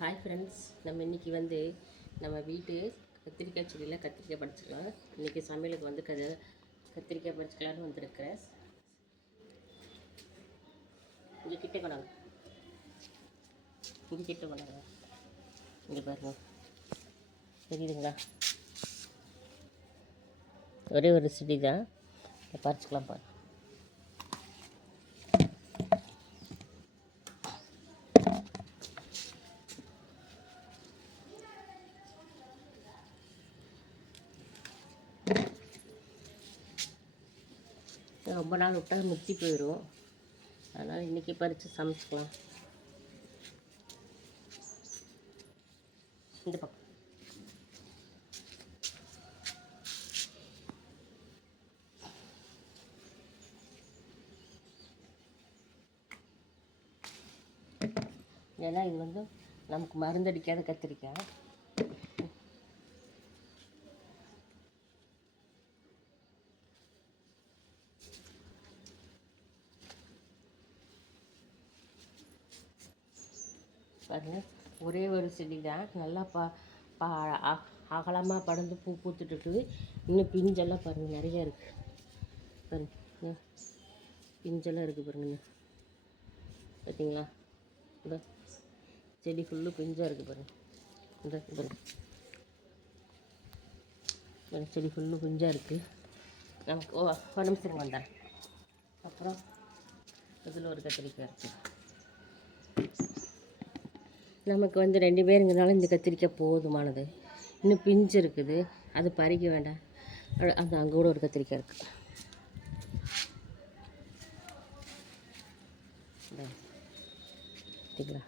Hi friends, நம்ம இன்றைக்கி நம்ம வீட்டு கத்திரிக்காய் செடியில் கத்திரிக்காய் பறிச்சுக்கலாம். இன்றைக்கி சமையலுக்கு கத்திரிக்காய் பறிச்சுக்கலான்னு வந்திருக்கிறேன். இங்கே கிட்டே கொண்டாங்க, இங்கே கிட்டே கொண்டாங்க. இங்கே பாருங்க, தெரியுதுங்களா? ஒரே ஒரு செடி தான், பறிச்சுக்கலாம் பாருங்க. ரொம்ப நாள் விட்டால் முத்தி போயிடும், அதனால் இன்றைக்கி பறித்து சமைச்சிக்கலாம். இந்த பக்கம் ஏன்னா இது நமக்கு மருந்தடிக்காத கத்திரிக்காய். பாருங்கள், ஒரே ஒரு செடி தான், நல்லா அகலமாக படர்ந்து பூ பூத்துட்டு இன்னும் பிஞ்செல்லாம் பாருங்கள் நிறைய இருக்குது. பாருங்க, பிஞ்செல்லாம் இருக்குது பாருங்க, பார்த்தீங்களா? இந்த செடி ஃபுல்லு பிஞ்சாக இருக்குது பாருங்கள். இந்த செடி ஃபுல்லு பிஞ்சாக இருக்குது. நமக்கு ஒரு நிமிஷம் வந்தேன். அப்புறம் இதில் ஒரு கத்திரிக்காய் இருக்குது. நமக்கு 2 பேருங்கிறனால இந்த கத்திரிக்காய் போதுமானது. இன்னும் பிஞ்சு இருக்குது, அது பறிக்க வேண்டாம். அந்த அங்கே கூட ஒரு கத்திரிக்காய் இருக்குது. சரிங்களா?